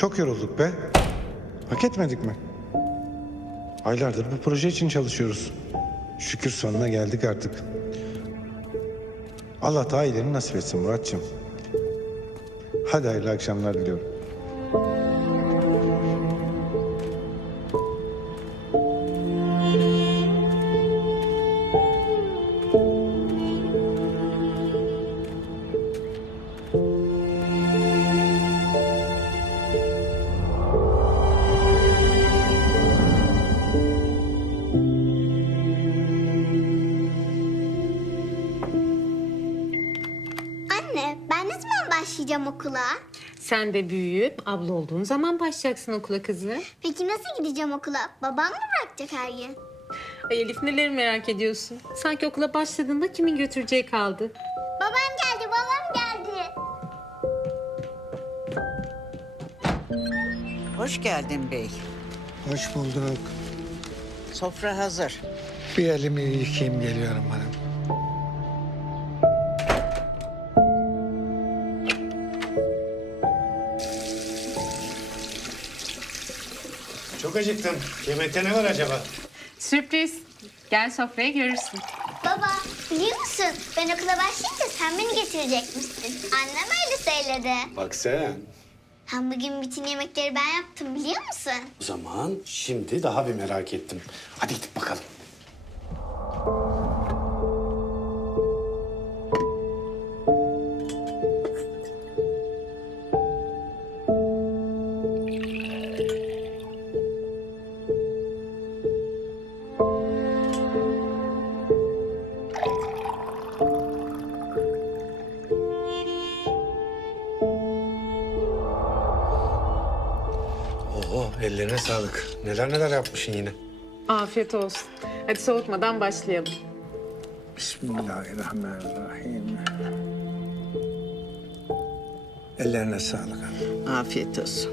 Çok yorulduk be. Hak etmedik mi? Aylardır bu proje için çalışıyoruz. Şükür sonuna geldik artık. Allah daha iyilerini nasip etsin Muratçım. Hadi hayırlı akşamlar diliyorum. Başlayacağım okula? Sen de büyüyüp abla olduğun zaman başlayacaksın okula kızı. Peki nasıl gideceğim okula? Babam mı bırakacak her gün? Ay Elif neleri merak ediyorsun? Sanki okula başladığında kimin götüreceği kaldı. Babam geldi, babam geldi. Hoş geldin bey. Hoş bulduk. Sofra hazır. Bir elimi yıkayayım geliyorum hanım. Çok acıktım. Yemekte ne var acaba? Sürpriz. Gel sofraya görürsün. Baba biliyor musun? Ben okula başlayınca sen beni getirecekmişsin. Annem öyle söyledi. Bak sen. Hem bugün bütün yemekleri ben yaptım biliyor musun? O zaman şimdi daha bir merak ettim. Hadi gidip bakalım. Ellerine sağlık. Neler neler yapmışsın yine. Afiyet olsun. Hadi soğutmadan başlayalım. Bismillahirrahmanirrahim. Ellerine sağlık hanım. Afiyet olsun.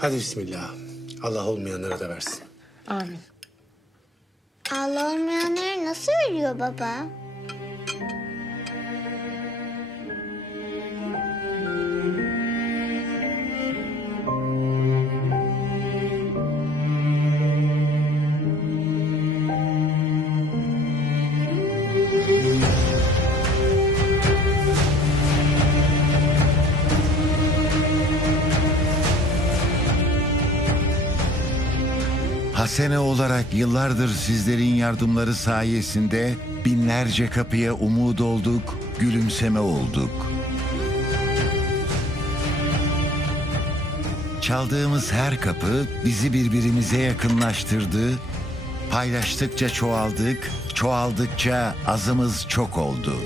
Hadi bismillah. Allah olmayanlara da versin. Amin. Allah olmayanları nasıl veriyor baba? Hasene olarak yıllardır sizlerin yardımları sayesinde binlerce kapıya umut olduk, gülümseme olduk. Çaldığımız her kapı bizi birbirimize yakınlaştırdı. Paylaştıkça çoğaldık, çoğaldıkça azımız çok oldu.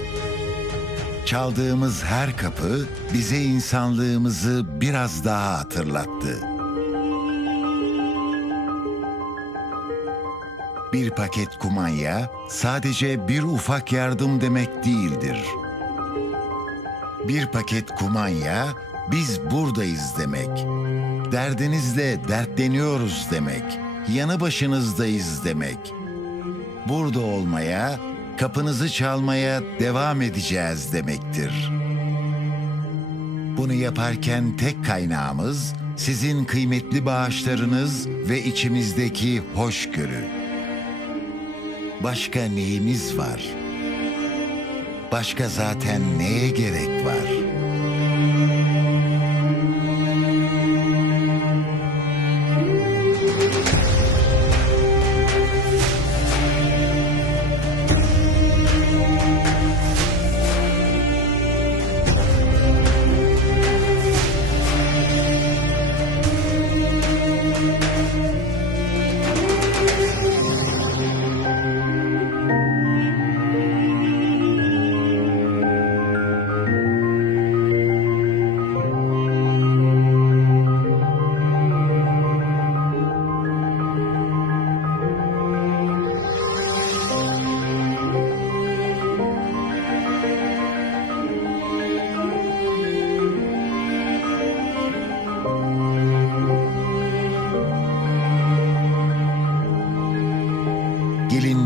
Çaldığımız her kapı bize insanlığımızı biraz daha hatırlattı. Bir paket kumanya sadece bir ufak yardım demek değildir. Bir paket kumanya biz buradayız demek. Derdinizle dertleniyoruz demek. Yanı başınızdayız demek. Burada olmaya, kapınızı çalmaya devam edeceğiz demektir. Bunu yaparken tek kaynağımız sizin kıymetli bağışlarınız ve içimizdeki hoşgörü. Başka neyimiz var? Başka zaten neye gerek var?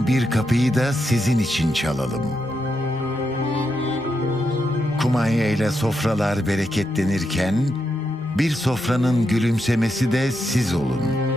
Bir kapıyı da sizin için çalalım. Kumanya ile sofralar bereketlenirken bir sofranın gülümsemesi de siz olun.